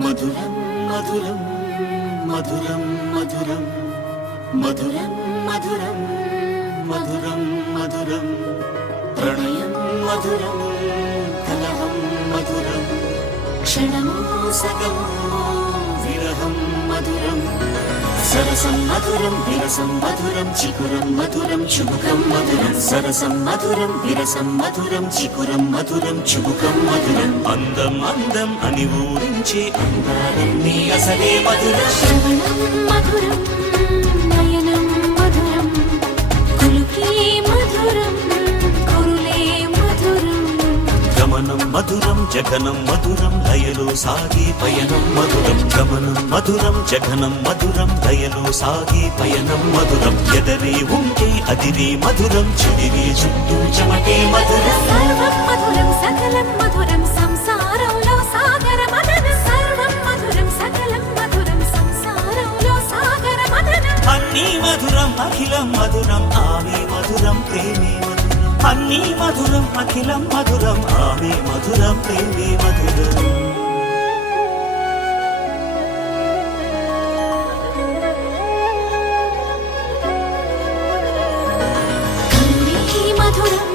మధురం మధురం మధురం మధురం మధురం మధురం మధురం మధురం ప్రణయం మధురం కలహం మధురం క్షణమో సగమో విరహం మధురం సరసం మధురం విరసం మధురం చికురం మధురం చుబుకం మధురం సరసం మధురం విరసం మధురం చికురం మధురం చుబుకం మధురం అందం అందం అని ఊరించే అందాలన్నీ అసలే మధురం శ్రవణం మధురం నయనం మధురం కులుకే మధురం కురులే మధురం గమనం మధురం జగనం మధురం లయలో సాగే పయనం మధురం గమనం మధురం జగనం మధురం లయలో సాగే పయనం మధురం ఎదరే ఉంటే అదిరే మధురం చెదిరే చుట్టూ చెమటే మధురం సర్వం మధురం సకలం మధురం సంసారంలో సాగర మదనం సర్వం మధురం సకలం మధురం సంసారంలో సాగర మదనం అన్నీ మధురం అఖిలం మధురం ఆమె మధురం ప్రేమే మధురం అన్నీ మధురం అఖిలం మధురం ఆమె మధురం ప్రేమే మధురం కరుణే మధురం